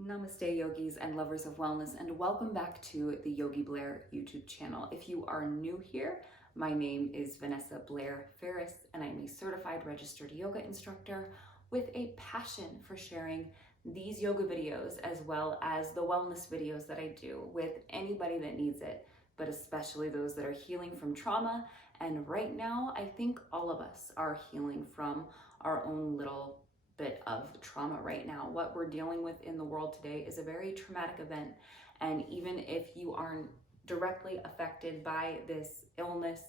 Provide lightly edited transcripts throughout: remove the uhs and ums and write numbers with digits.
Namaste yogis and lovers of wellness, and welcome back to the Yogi Blair YouTube channel. If you are new here, my name is Vanessa Blair Ferris and I'm a certified registered yoga instructor with a passion for sharing these yoga videos as well as the wellness videos that I do with anybody that needs it, but especially those that are healing from trauma. And right now, I think all of us are healing from our own little bit of trauma right now. What we're dealing with in the world today is a very traumatic event. And even if you aren't directly affected by this illness,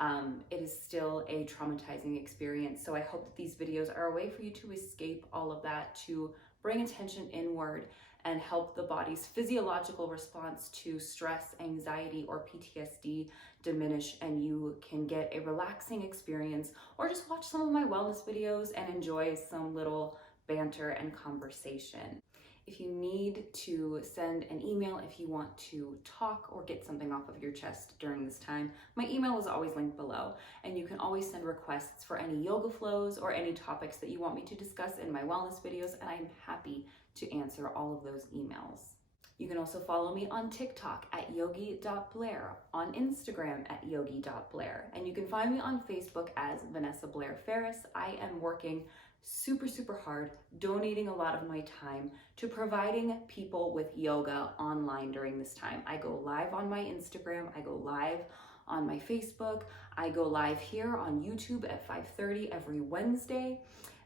it is still a traumatizing experience. So I hope that these videos are a way for you to escape all of that, to bring attention inward and help the body's physiological response to stress, anxiety, or PTSD diminish, and you can get a relaxing experience or just watch some of my wellness videos and enjoy some little banter and conversation. If you need to send an email, if you want to talk or get something off of your chest during this time, my email is always linked below, and you can always send requests for any yoga flows or any topics that you want me to discuss in my wellness videos, and I'm happy to answer all of those emails. You can also follow me on TikTok at yogi.blair, on Instagram at yogi.blair, and you can find me on Facebook as Vanessa Blair Ferris. I am working super hard, donating a lot of my time to providing people with yoga online during this time. I go live on my Instagram, I go live on my Facebook, I go live here on YouTube at 5:30 every Wednesday,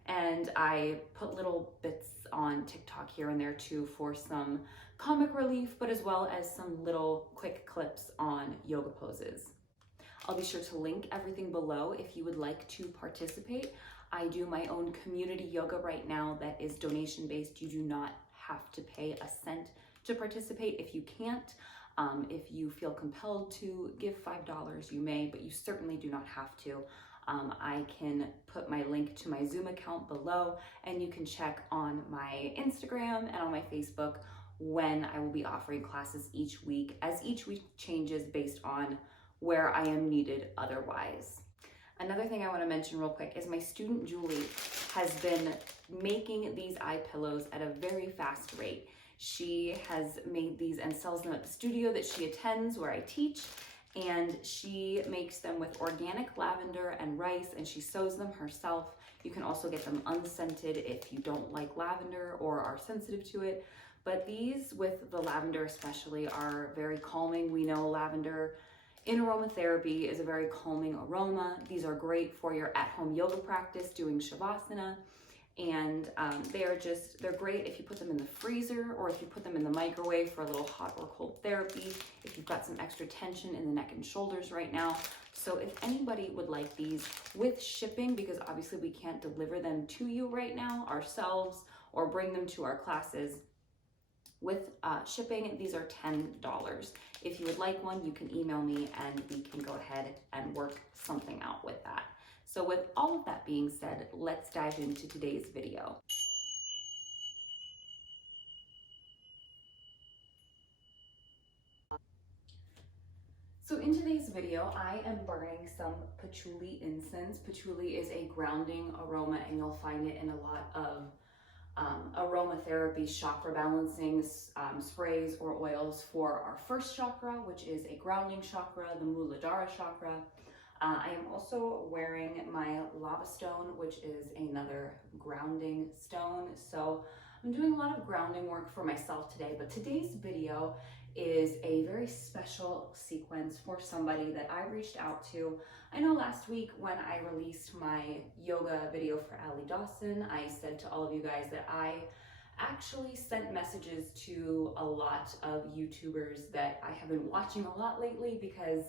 and I put little bits on TikTok here and there too for some comic relief, but as well as some little quick clips on yoga poses. I'll be sure to link everything below if you would like to participate. I do my own community yoga right now that is donation based. You do not have to pay a cent to participate if you can't. If you feel compelled to give $5, you may, but you certainly do not have to. I can put my link to my Zoom account below, and you can check on my Instagram and on my Facebook when I will be offering classes each week, as each week changes based on where I am needed otherwise. Another thing I want to mention real quick is my student Julie has been making these eye pillows at a very fast rate. She has made these and sells them at the studio that she attends where I teach, and she makes them with organic lavender and rice, and she sews them herself. You can also get them unscented if you don't like lavender or are sensitive to it, but these with the lavender especially are very calming. We know lavender in aromatherapy is a very calming aroma. These are great for your at-home yoga practice doing shavasana, and they're great if you put them in the freezer or if you put them in the microwave for a little hot or cold therapy, if you've got some extra tension in the neck and shoulders right now. So if anybody would like these with shipping, because obviously we can't deliver them to you right now ourselves or bring them to our classes, with shipping, these are $10. If you would like one, you can email me and we can go ahead and work something out with that. So with all of that being said, let's dive into today's video. So in today's video, I am burning some patchouli incense. Patchouli is a grounding aroma, and you'll find it in a lot of aromatherapy, chakra balancing sprays or oils for our first chakra, which is a grounding chakra, the Muladhara chakra. I am also wearing my lava stone, which is another grounding stone. So I'm doing a lot of grounding work for myself today, but today's video is a very special sequence for somebody that I reached out to. I know last week when I released my yoga video for Allie Dawson, I said to all of you guys that I actually sent messages to a lot of YouTubers that I have been watching a lot lately because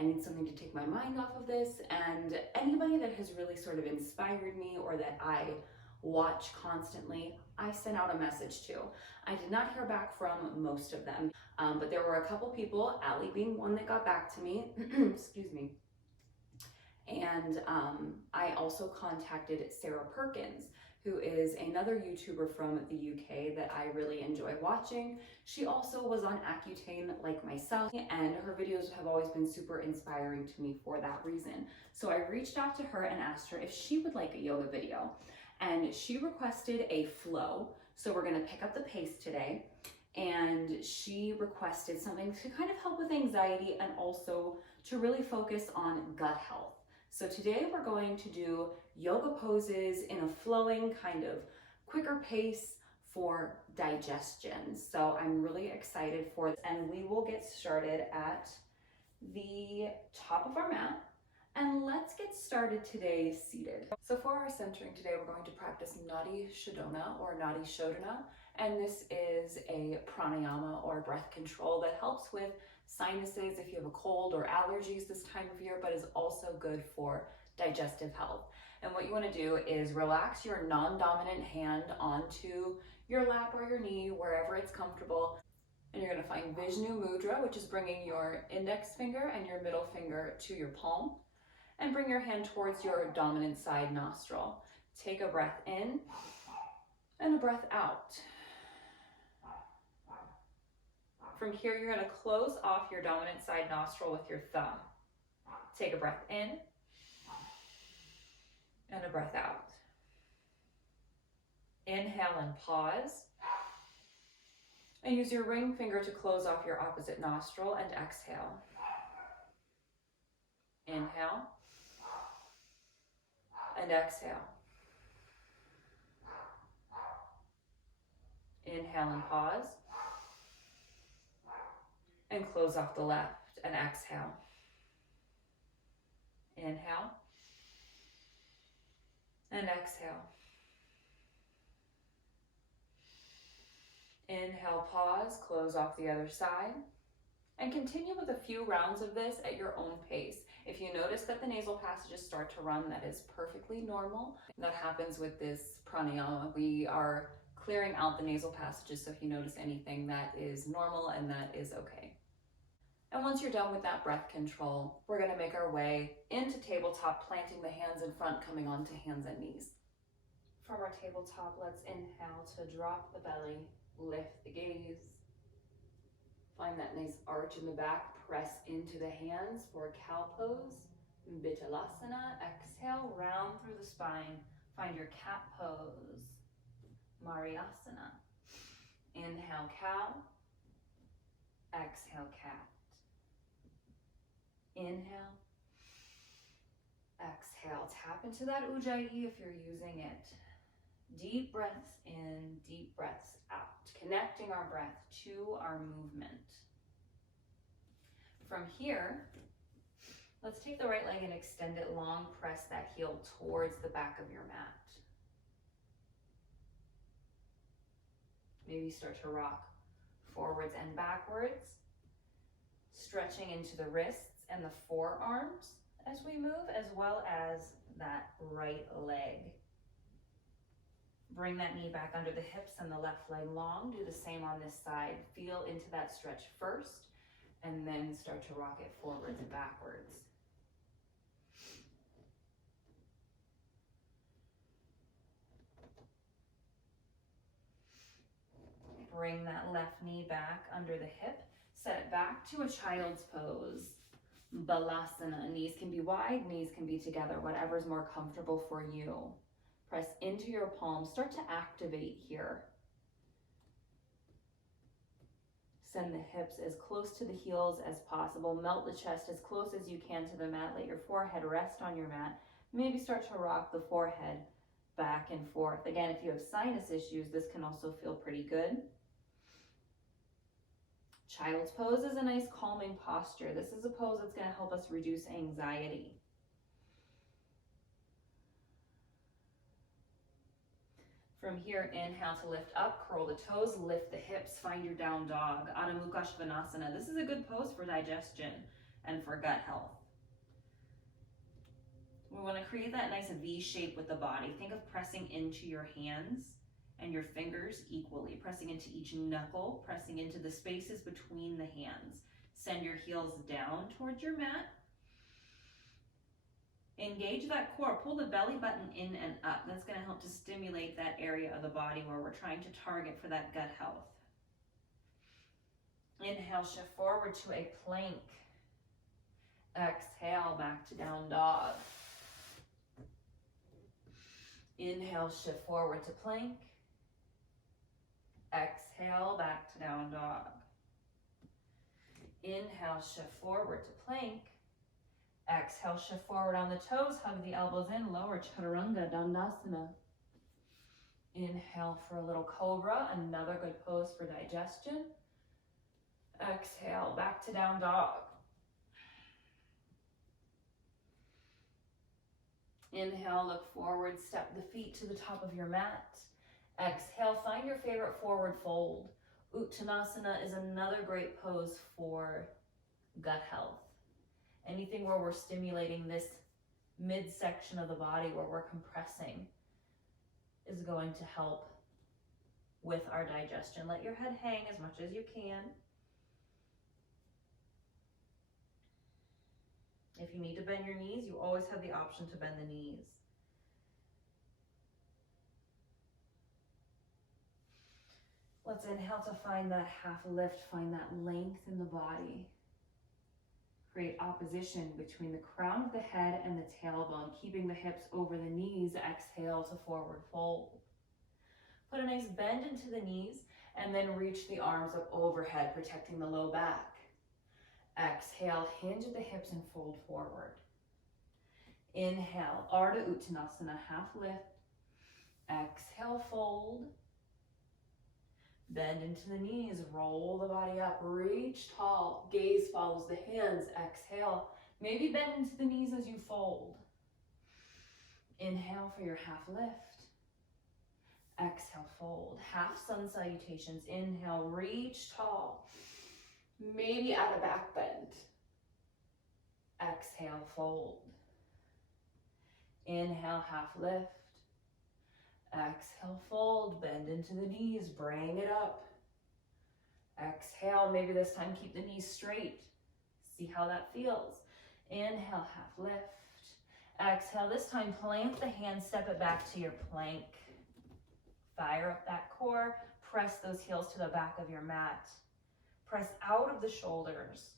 I need something to take my mind off of this, and anybody that has really sort of inspired me or that I watch constantly, I sent out a message to. I did not hear back from most of them, but there were a couple people, Allie being one that got back to me, excuse me, and I also contacted Sarah Perkins, who is another YouTuber from the UK that I really enjoy watching. She also was on Accutane like myself, and her videos have always been super inspiring to me for that reason. So I reached out to her and asked her if she would like a yoga video, and she requested a flow. So we're gonna pick up the pace today, and she requested something to kind of help with anxiety and also to really focus on gut health. So today we're going to do yoga poses in a flowing kind of quicker pace for digestion. So I'm really excited for it, and we will get started at the top of our mat. And let's get started today seated. So for our centering today, we're going to practice Nadi Shodhana or Nadi Shodhana. And this is a pranayama or breath control that helps with sinuses if you have a cold or allergies this time of year, but is also good for digestive health. And what you want to do is relax your non-dominant hand onto your lap or your knee, wherever it's comfortable. And you're going to find Vishnu Mudra, which is bringing your index finger and your middle finger to your palm. And bring your hand towards your dominant side nostril. Take a breath in and a breath out. From here, you're going to close off your dominant side nostril with your thumb. Take a breath in and a breath out. Inhale and pause. And use your ring finger to close off your opposite nostril and exhale. Inhale. And exhale. Inhale and pause. And close off the left and exhale. Inhale. And exhale. Inhale, pause, close off the other side. And continue with a few rounds of this at your own pace. If you notice that the nasal passages start to run, that is perfectly normal. That happens with this pranayama. We are clearing out the nasal passages, so if you notice anything, that is normal and that is okay. And once you're done with that breath control, we're going to make our way into tabletop, planting the hands in front, coming onto hands and knees. From our tabletop, let's inhale to drop the belly, lift the gaze. Find that nice arch in the back. Press into the hands for cow pose. Vitalasana. Exhale, round through the spine. Find your cat pose. Mariasana. Inhale, cow. Exhale, cat. Inhale. Exhale. Tap into that Ujjayi if you're using it. Deep breaths in, deep breaths out. Connecting our breath to our movement. From here, let's take the right leg and extend it long. Press that heel towards the back of your mat. Maybe start to rock forwards and backwards. Stretching into the wrists and the forearms as we move, as well as that right leg. Bring that knee back under the hips and the left leg long. Do the same on this side. Feel into that stretch first, and then start to rock it forwards and backwards. Bring that left knee back under the hip. Set it back to a child's pose. Balasana. Knees can be wide, knees can be together, whatever's more comfortable for you. Press into your palms. Start to activate here. Send the hips as close to the heels as possible. Melt the chest as close as you can to the mat. Let your forehead rest on your mat. Maybe start to rock the forehead back and forth. Again, if you have sinus issues, this can also feel pretty good. Child's pose is a nice calming posture. This is a pose that's going to help us reduce anxiety. From here, inhale to lift up, curl the toes, lift the hips, find your down dog, Adho Mukha Svanasana. This is a good pose for digestion and for gut health. We want to create that nice V shape with the body. Think of pressing into your hands and your fingers equally, pressing into each knuckle, pressing into the spaces between the hands. Send your heels down towards your mat. Engage that core, pull the belly button in and up. That's going to help to stimulate that area of the body where we're trying to target for that gut health. Inhale, shift forward to a plank. Exhale, back to down dog. Inhale, shift forward to plank. Exhale, back to down dog. Inhale, shift forward to plank. Exhale, shift forward on the toes, hug the elbows in, lower chaturanga, dandasana. Inhale for a little cobra, another good pose for digestion. Exhale, back to down dog. Inhale, look forward, step the feet to the top of your mat. Exhale, find your favorite forward fold. Uttanasana is another great pose for gut health. Anything where we're stimulating this midsection of the body, where we're compressing, is going to help with our digestion. Let your head hang as much as you can. If you need to bend your knees, you always have the option to bend the knees. Let's inhale to find that half lift, find that length in the body. Create opposition between the crown of the head and the tailbone, keeping the hips over the knees. Exhale to forward fold. Put a nice bend into the knees and then reach the arms up overhead, protecting the low back. Exhale, hinge at the hips and fold forward. Inhale, Ardha Uttanasana, half lift. Exhale, fold. Bend into the knees, roll the body up, reach tall, gaze follows the hands. Exhale, maybe bend into the knees as you fold. Inhale for your half lift. Exhale, fold. Half sun salutations. Inhale, reach tall. Maybe add a back bend. Exhale, fold. Inhale, half lift. Exhale, fold, bend into the knees, bring it up. Exhale, maybe this time keep the knees straight. See how that feels. Inhale, half lift. Exhale, this time plant the hands, step it back to your plank. Fire up that core, press those heels to the back of your mat. Press out of the shoulders,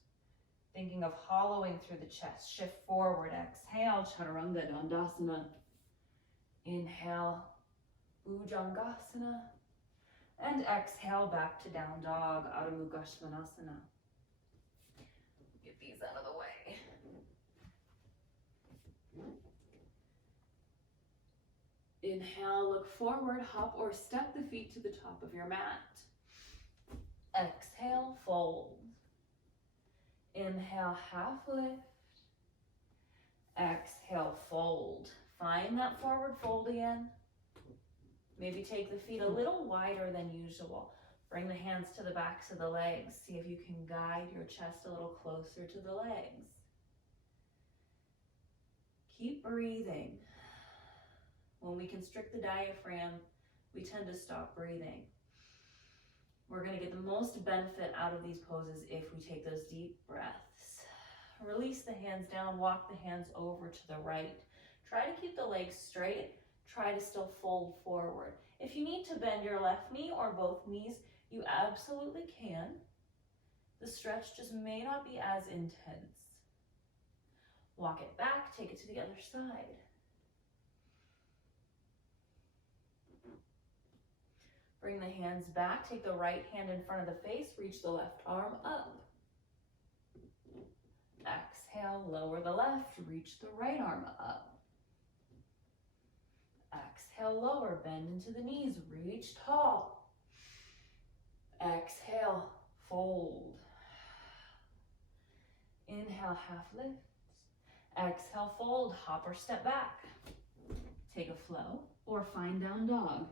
thinking of hollowing through the chest. Shift forward, exhale, chaturanga, dandasana. Inhale, Bhujangasana, and exhale back to down dog, Adho Mukha Svanasana. Get these out of the way. Inhale, look forward, hop or step the feet to the top of your mat. Exhale, fold. Inhale, half lift. Exhale, fold. Find that forward fold again. Maybe take the feet a little wider than usual. Bring the hands to the backs of the legs. See if you can guide your chest a little closer to the legs. Keep breathing. When we constrict the diaphragm, we tend to stop breathing. We're going to get the most benefit out of these poses if we take those deep breaths. Release the hands down, walk the hands over to the right. Try to keep the legs straight. Try to still fold forward. If you need to bend your left knee or both knees, you absolutely can. The stretch just may not be as intense. Walk it back, take it to the other side. Bring the hands back, take the right hand in front of the face, reach the left arm up. Exhale, lower the left, reach the right arm up. Exhale, lower, bend into the knees, reach tall. Exhale, fold. Inhale, half lift. Exhale, fold, hop or step back. Take a flow or find down dog.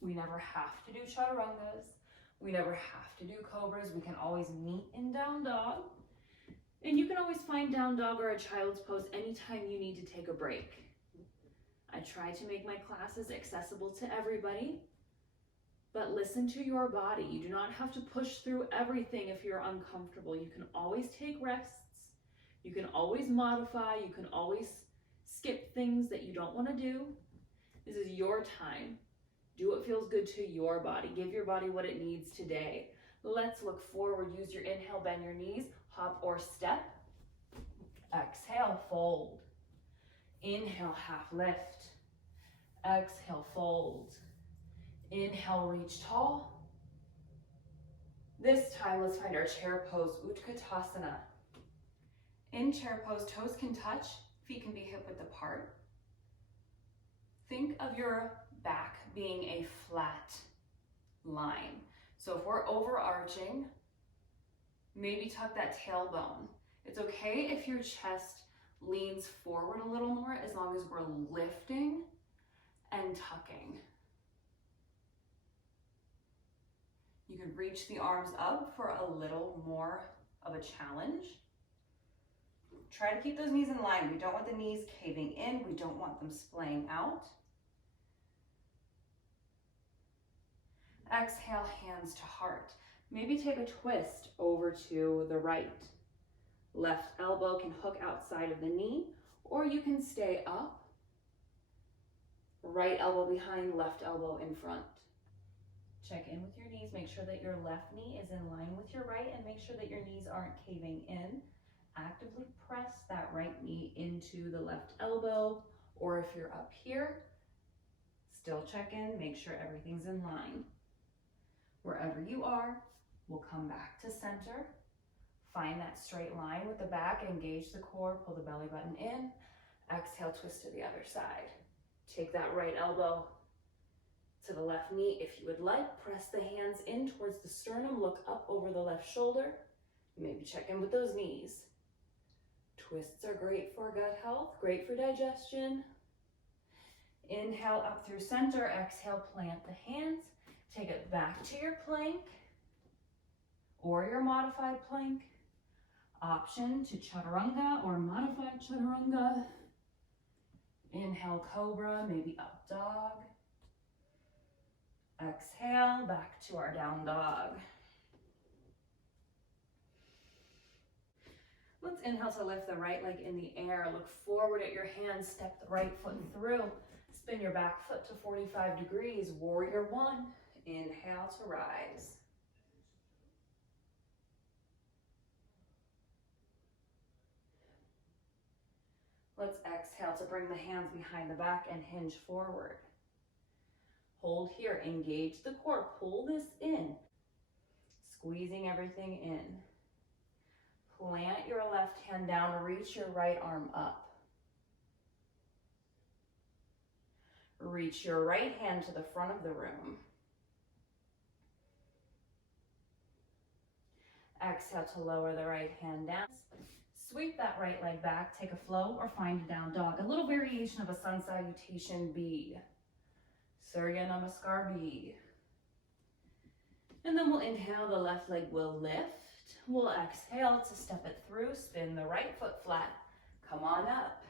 We never have to do chaturangas. We never have to do cobras. We can always meet in down dog. And you can always find down dog or a child's pose anytime you need to take a break. I try to make my classes accessible to everybody, but listen to your body. You do not have to push through everything if you're uncomfortable. You can always take rests. You can always modify. You can always skip things that you don't want to do. This is your time. Do what feels good to your body. Give your body what it needs today. Let's look forward. Use your inhale, bend your knees, hop or step. Exhale, fold. Inhale, half lift. Exhale, fold. Inhale, reach tall. This time, let's find our chair pose, Utkatasana. In chair pose, toes can touch, feet can be hip width apart. Think of your back being a flat line. So if we're overarching, maybe tuck that tailbone. It's okay if your chest leans forward a little more as long as we're lifting and tucking. You can reach the arms up for a little more of a challenge. Try to keep those knees in line. We don't want the knees caving in. We don't want them splaying out. Exhale, hands to heart. Maybe take a twist over to the right. Left elbow can hook outside of the knee, or you can stay up. Right elbow behind, left elbow in front. Check in with your knees. Make sure that your left knee is in line with your right, and make sure that your knees aren't caving in. Actively press that right knee into the left elbow, or if you're up here, still check in, make sure everything's in line. Wherever you are, we'll come back to center. Find that straight line with the back, engage the core, pull the belly button in. Exhale, twist to the other side. Take that right elbow to the left knee. If you would like, press the hands in towards the sternum, look up over the left shoulder. Maybe check in with those knees. Twists are great for gut health, great for digestion. Inhale up through center, exhale, plant the hands. Take it back to your plank or your modified plank. Option to chaturanga or modified chaturanga. Inhale, cobra, maybe up dog. Exhale, back to our down dog. Let's inhale to lift the right leg in the air. Look forward at your hands, step the right foot through. Spin your back foot to 45 degrees, warrior one. Inhale to rise. Let's exhale to bring the hands behind the back and hinge forward. Hold here, engage the core, pull this in, squeezing everything in. Plant your left hand down, reach your right arm up. Reach your right hand to the front of the room. Exhale to lower the right hand down. Sweep that right leg back, take a flow or find a down dog. A little variation of a sun salutation B. Surya Namaskar B. And then we'll inhale, the left leg will lift. We'll exhale to step it through, spin the right foot flat. Come on up.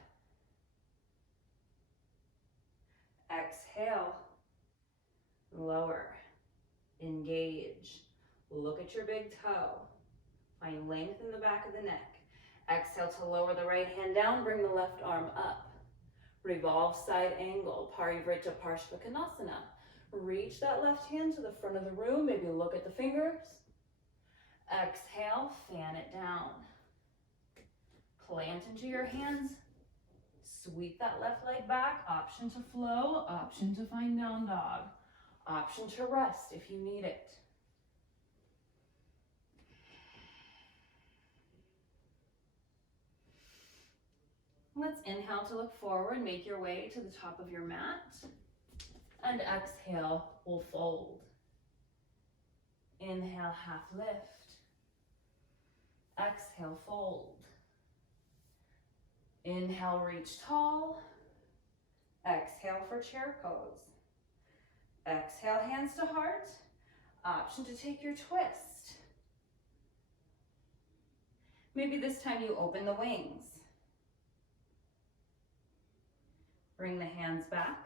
Exhale, lower, engage. Look at your big toe. Find length in the back of the neck. Exhale to lower the right hand down, bring the left arm up. Revolve side angle, Parivrtta Parshvakonasana. Reach that left hand to the front of the room, maybe look at the fingers. Exhale, fan it down. Plant into your hands. Sweep that left leg back, option to flow, option to find down dog. Option to rest if you need it. Let's inhale to look forward, make your way to the top of your mat. And exhale, we'll fold. Inhale, half lift. Exhale, fold. Inhale, reach tall. Exhale for chair pose. Exhale, hands to heart. Option to take your twist. Maybe this time you open the wings. Bring the hands back.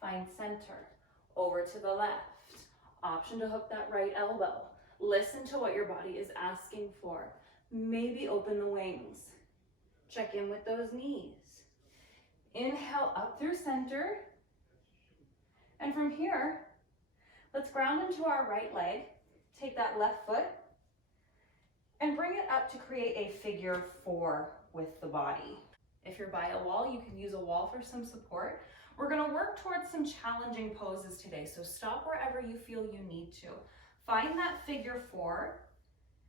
Find center. Over to the left. Option to hook that right elbow. Listen to what your body is asking for. Maybe open the wings. Check in with those knees. Inhale up through center. And from here, let's ground into our right leg. Take that left foot and bring it up to create a figure 4 with the body. If you're by a wall, you can use a wall for some support. We're gonna work towards some challenging poses today, so stop wherever you feel you need to. Find that figure 4,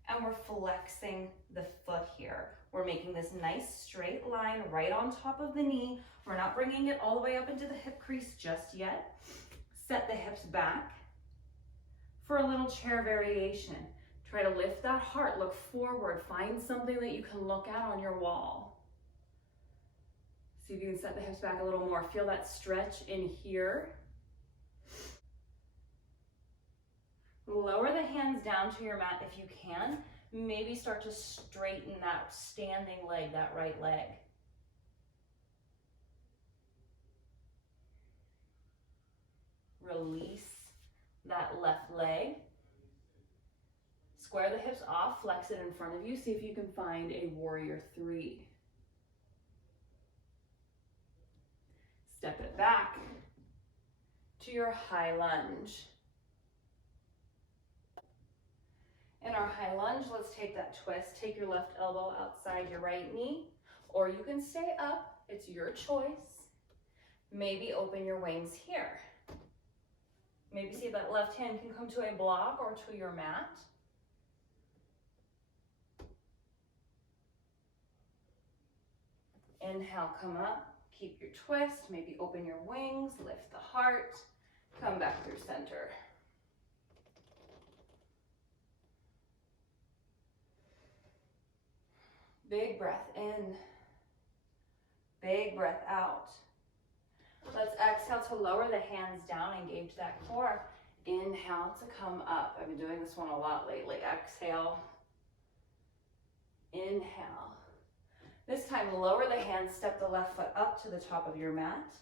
and we're flexing the foot here. We're making this nice straight line right on top of the knee. We're not bringing it all the way up into the hip crease just yet. Set the hips back for a little chair variation. Try to lift that heart, look forward, find something that you can look at on your wall. See if you can set the hips back a little more. Feel that stretch in here. Lower the hands down to your mat if you can. Maybe start to straighten that standing leg, that right leg. Release that left leg. Square the hips off, flex it in front of you. See if you can find a warrior 3. Step it back to your high lunge. In our high lunge, let's take that twist. Take your left elbow outside your right knee, or you can stay up. It's your choice. Maybe open your wings here. Maybe see if that left hand can come to a block or to your mat. Inhale, come up. Keep your twist. Maybe open your wings, lift the heart. Come back through center. Big breath in, big breath out. Let's exhale to lower the hands down, engage that core. Inhale to come up. I've been doing this one a lot lately. Exhale, inhale. This time, lower the hands, step the left foot up to the top of your mat.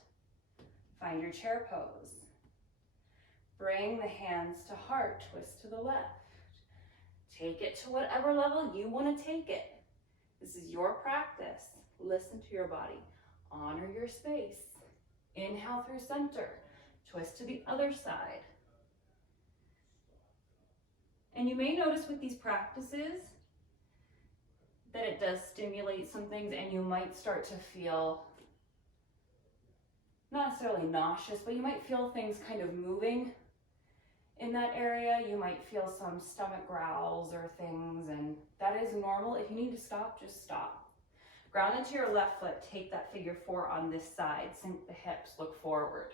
Find your chair pose. Bring the hands to heart, twist to the left. Take it to whatever level you want to take it. This is your practice. Listen to your body. Honor your space. Inhale through center. Twist to the other side. And you may notice with these practices that it does stimulate some things, and you might start to feel not necessarily nauseous, but you might feel things kind of moving in that area. You might feel some stomach growls or things, and that is normal. If you need to stop, just stop. Ground into your left foot, take that figure 4 on this side, sink the hips, look forward.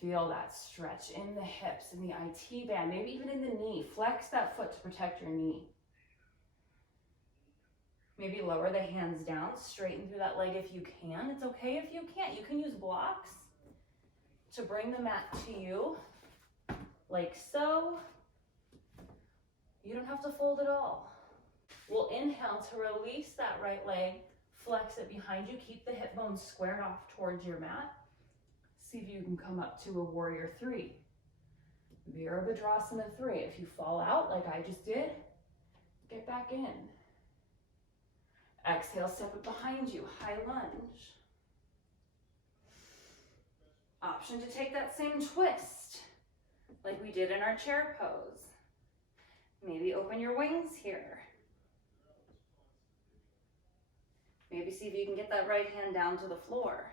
Feel that stretch in the hips, in the IT band, maybe even in the knee. Flex that foot to protect your knee. Maybe lower the hands down, straighten through that leg if you can. It's okay if you can't. You can use blocks to bring the mat to you, like so. You don't have to fold it all. We'll inhale to release that right leg, flex it behind you, keep the hip bones squared off towards your mat. See if you can come up to a warrior 3. Virabhadrasana 3. If you fall out like I just did, get back in. Exhale, step it behind you, high lunge. Option to take that same twist like we did in our chair pose. Maybe open your wings here. Maybe see if you can get that right hand down to the floor.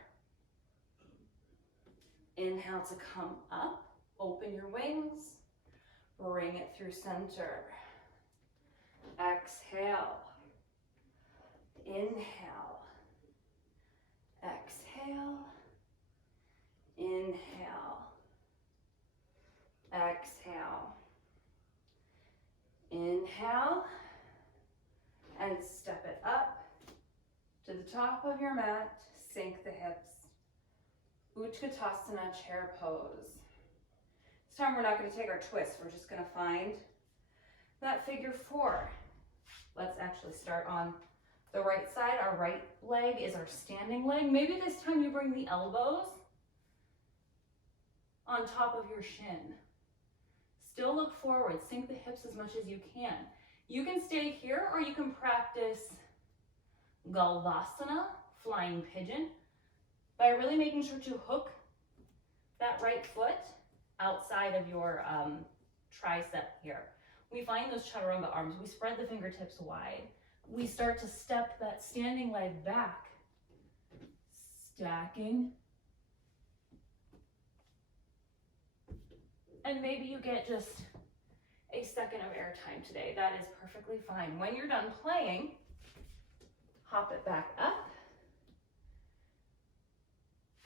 Inhale to come up, open your wings, bring it through center. Exhale. Inhale, exhale, inhale, exhale, inhale, and step it up to the top of your mat, sink the hips. Utkatasana chair pose. This time we're not going to take our twist, we're just going to find that figure 4. Let's actually start on the right side. Our right leg is our standing leg. Maybe this time you bring the elbows on top of your shin. Still look forward, sink the hips as much as you can. You can stay here or you can practice Galvasana, flying pigeon, by really making sure to hook that right foot outside of your tricep here. We find those chaturanga arms. We spread the fingertips wide. We start to step that standing leg back, stacking And maybe you get just a second of airtime today. That is perfectly fine. When you're done playing, hop it back up.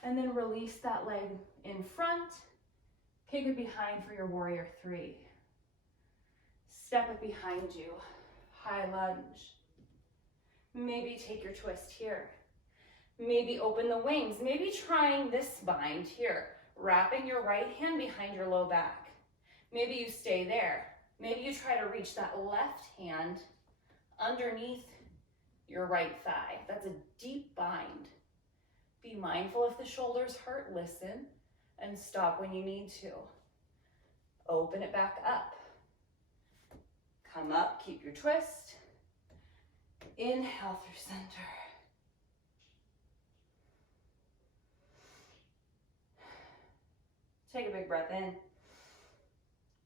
And then release that leg in front. Kick it behind for your warrior three. Step it behind you. High lunge. Maybe take your twist here. Maybe open the wings. Maybe trying this bind here. Wrapping your right hand behind your low back. Maybe you stay there. Maybe you try to reach that left hand underneath your right thigh. That's a deep bind. Be mindful if the shoulders hurt, listen, and stop when you need to. Open it back up. Come up, keep your twist. Inhale through center. Take a big breath in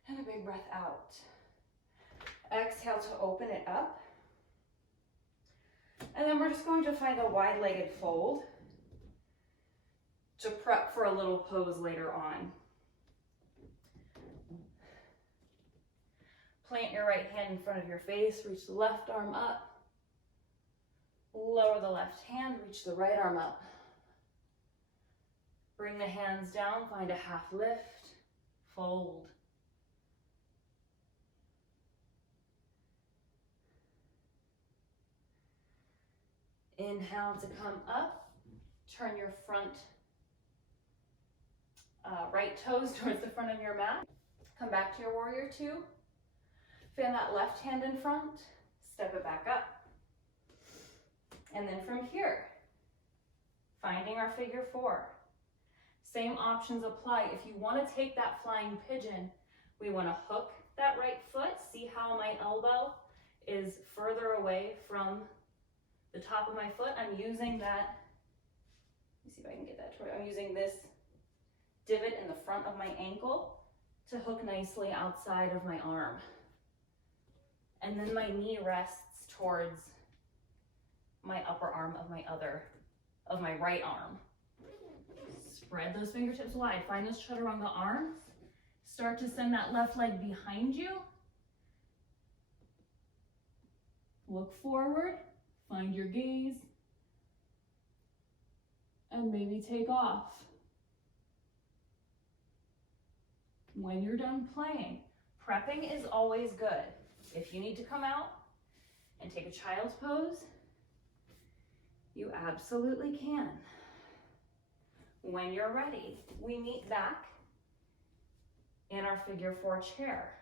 and a big breath out. Exhale to open it up. And then we're just going to find a wide-legged fold to prep for a little pose later on. Plant your right hand in front of your face, reach the left arm up. Lower the left hand, reach the right arm up. Bring the hands down, find a half lift, fold. Inhale to come up, turn your front right toes towards the front of your mat. Come back to your warrior two. Fan that left hand in front, step it back up. And then from here, finding our figure four. Same options apply. If you want to take that flying pigeon, we want to hook that right foot. See how my elbow is further away from the top of my foot? I'm using that, let me see if I can get that toward, I'm using this divot in the front of my ankle to hook nicely outside of my arm. And then my knee rests towards my upper arm of my right arm. Spread those fingertips wide. Find those chaturanga arms. Start to send that left leg behind you. Look forward, find your gaze, and maybe take off. When you're done playing, prepping is always good. If you need to come out and take a child's pose, you absolutely can. When you're ready, we meet back in our figure four chair.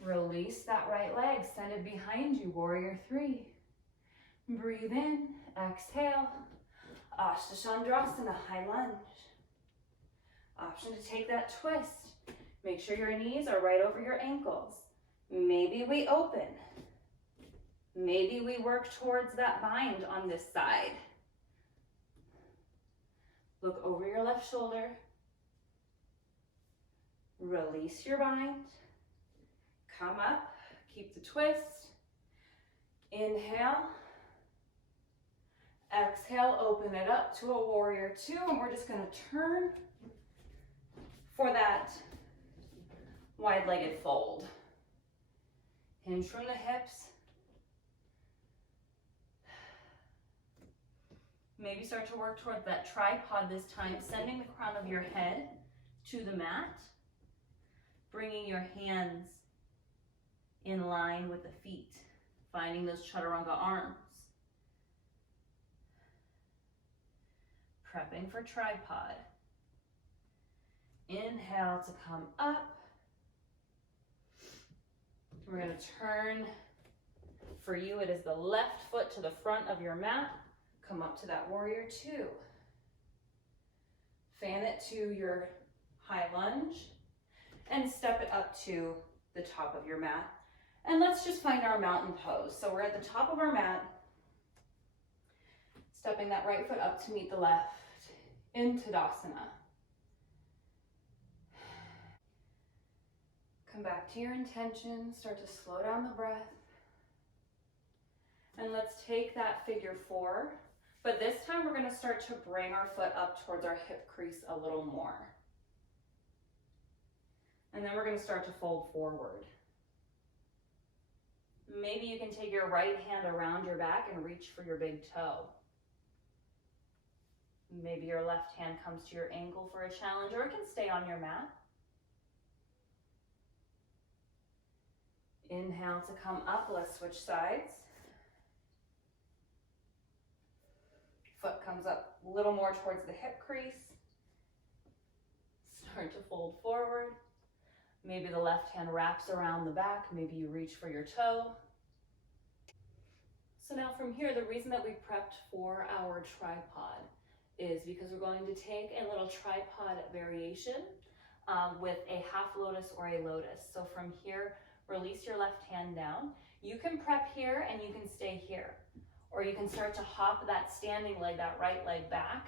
Release that right leg, send it behind you, warrior three. Breathe in, exhale, Ashtachandrasana, high lunge. Option to take that twist. Make sure your knees are right over your ankles. Maybe we open. Maybe we work towards that bind on this side. Look over your left shoulder. Release your bind. Come up, keep the twist. Inhale. Exhale, open it up to a warrior two, and we're just gonna turn for that wide-legged fold. Hinge from the hips. Maybe start to work toward that tripod this time, sending the crown of your head to the mat, bringing your hands in line with the feet, finding those chaturanga arms. Prepping for tripod. Inhale to come up. We're going to turn, for you it is the left foot to the front of your mat. Come up to that warrior two. Fan it to your high lunge and step it up to the top of your mat. And let's just find our mountain pose. So we're at the top of our mat, stepping that right foot up to meet the left into Tadasana. Come back to your intention, start to slow down the breath. And let's take that figure four, but this time we're gonna start to bring our foot up towards our hip crease a little more. And then we're going to start to fold forward. Maybe you can take your right hand around your back and reach for your big toe. Maybe your left hand comes to your ankle for a challenge, or it can stay on your mat. Inhale to come up. Let's switch sides. Foot comes up a little more towards the hip crease. Start to fold forward. Maybe the left hand wraps around the back. Maybe you reach for your toe. So now from here, the reason that we prepped for our tripod is because we're going to take a little tripod variation with a half lotus or a lotus. So from here, release your left hand down. You can prep here and you can stay here. Or you can start to hop that standing leg, that right leg back.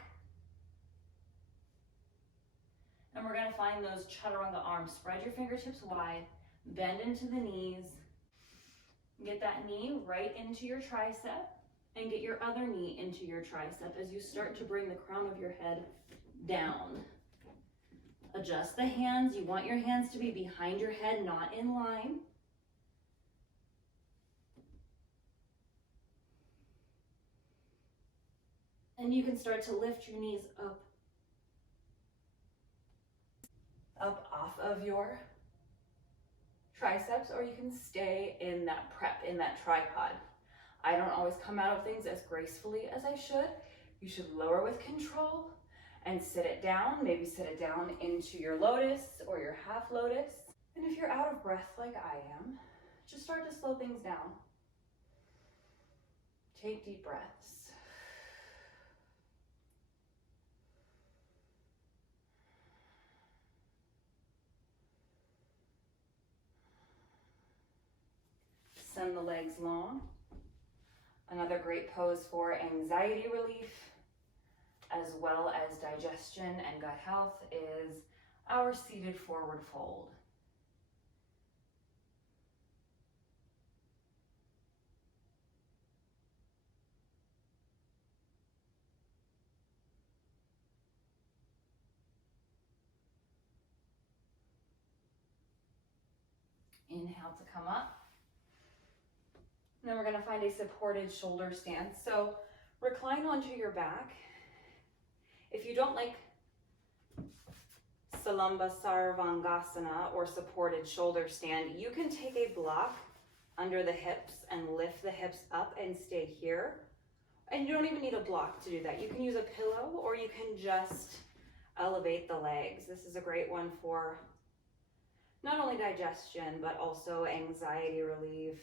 And we're gonna find those chaturanga arms. Spread your fingertips wide, bend into the knees. Get that knee right into your tricep and get your other knee into your tricep as you start to bring the crown of your head down. Adjust the hands. You want your hands to be behind your head, not in line. And you can start to lift your knees up off of your triceps, or you can stay in that prep, in that tripod. I don't always come out of things as gracefully as I should. You should lower with control and sit it down. Maybe sit it down into your lotus or your half lotus. And if you're out of breath like I am, just start to slow things down. Take deep breaths. Send the legs long. Another great pose for anxiety relief, as well as digestion and gut health, is our seated forward fold. Inhale to come up. And then we're going to find a supported shoulder stance. So recline onto your back. If you don't like Salamba Sarvangasana or supported shoulder stand, you can take a block under the hips and lift the hips up and stay here. And you don't even need a block to do that. You can use a pillow or you can just elevate the legs. This is a great one for not only digestion, but also anxiety relief,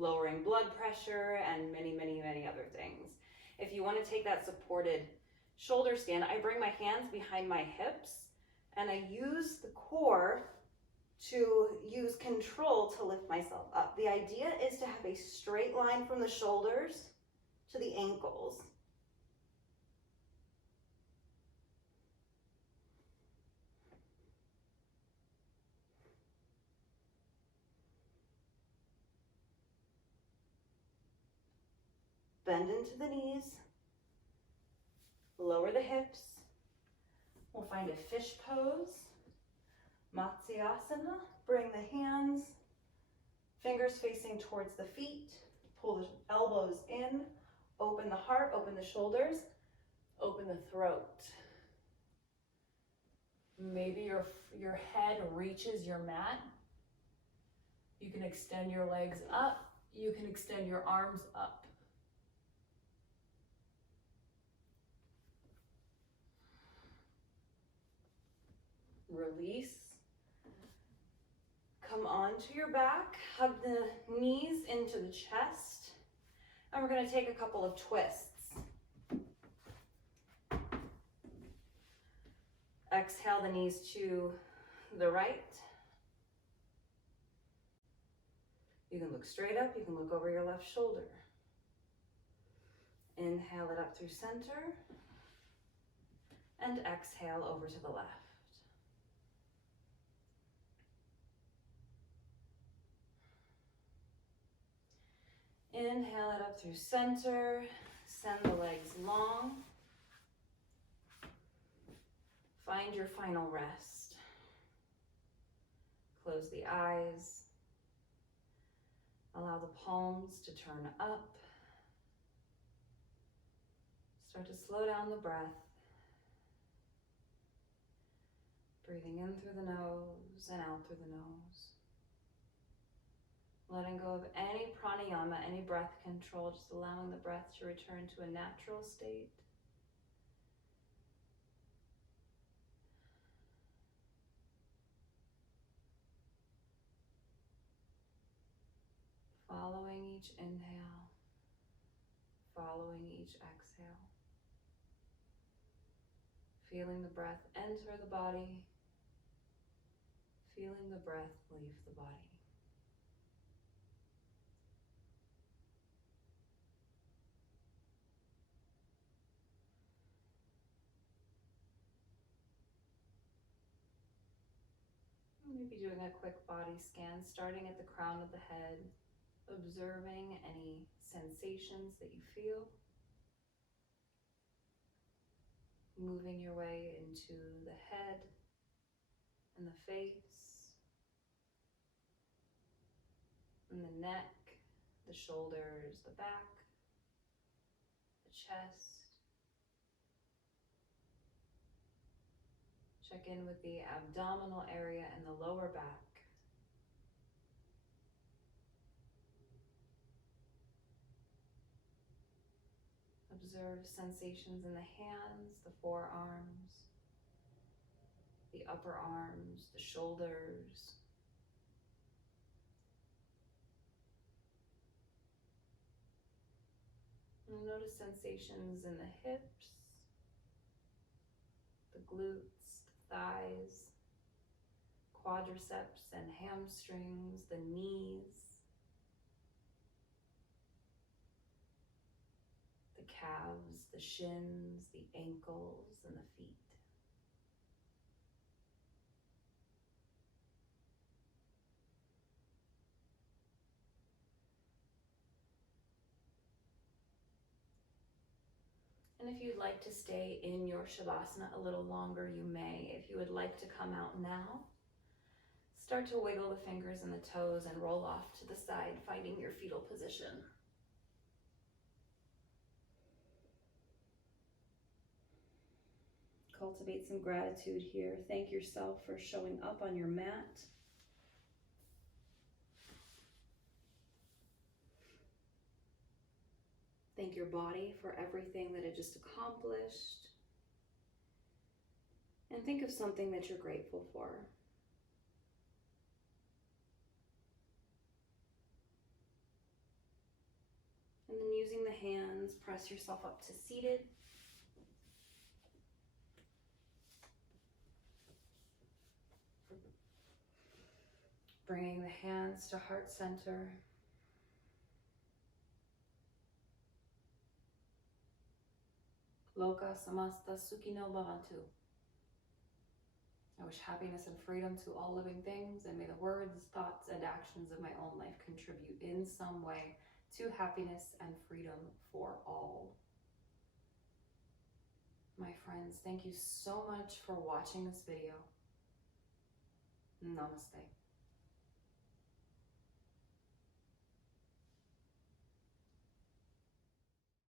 lowering blood pressure, and many, many, many other things. If you want to take that supported shoulder stand, I bring my hands behind my hips and I use the core to use control to lift myself up. The idea is to have a straight line from the shoulders to the ankles. Bend into the knees, lower the hips. We'll find a fish pose, Matsyasana. Bring the hands, fingers facing towards the feet. Pull the elbows in, open the heart, open the shoulders, open the throat. Maybe your head reaches your mat. You can extend your legs up. You can extend your arms up. Release. Come onto your back, hug the knees into the chest, and we're going to take a couple of twists. Exhale the knees to the right. You can look straight up, you can look over your left shoulder. Inhale it up through center, and exhale over to the left. Inhale it up through center, send the legs long. Find your final rest. Close the eyes. Allow the palms to turn up. Start to slow down the breath. Breathing in through the nose and out through the nose. Letting go of any pranayama, any breath control, just allowing the breath to return to a natural state. Following each inhale, following each exhale. Feeling the breath enter the body, feeling the breath leave the body. Maybe doing a quick body scan, starting at the crown of the head, observing any sensations that you feel. Moving your way into the head and the face, and the neck, the shoulders, the back, the chest. Check in with the abdominal area and the lower back. Observe sensations in the hands, the forearms, the upper arms, the shoulders. And notice sensations in the hips, the glutes, the thighs, quadriceps and hamstrings, the knees, the calves, the shins, the ankles, and the feet. And if you'd like to stay in your Shavasana a little longer, you may. If you would like to come out now, start to wiggle the fingers and the toes and roll off to the side, finding your fetal position. Cultivate some gratitude here. Thank yourself for showing up on your mat. Thank your body for everything that it just accomplished. And think of something that you're grateful for. And then using the hands, press yourself up to seated. Bringing the hands to heart center. Loka samasta sukhino bhavantu. I wish happiness and freedom to all living things, and may the words, thoughts, and actions of my own life contribute in some way to happiness and freedom for all. My friends, thank you so much for watching this video. Namaste.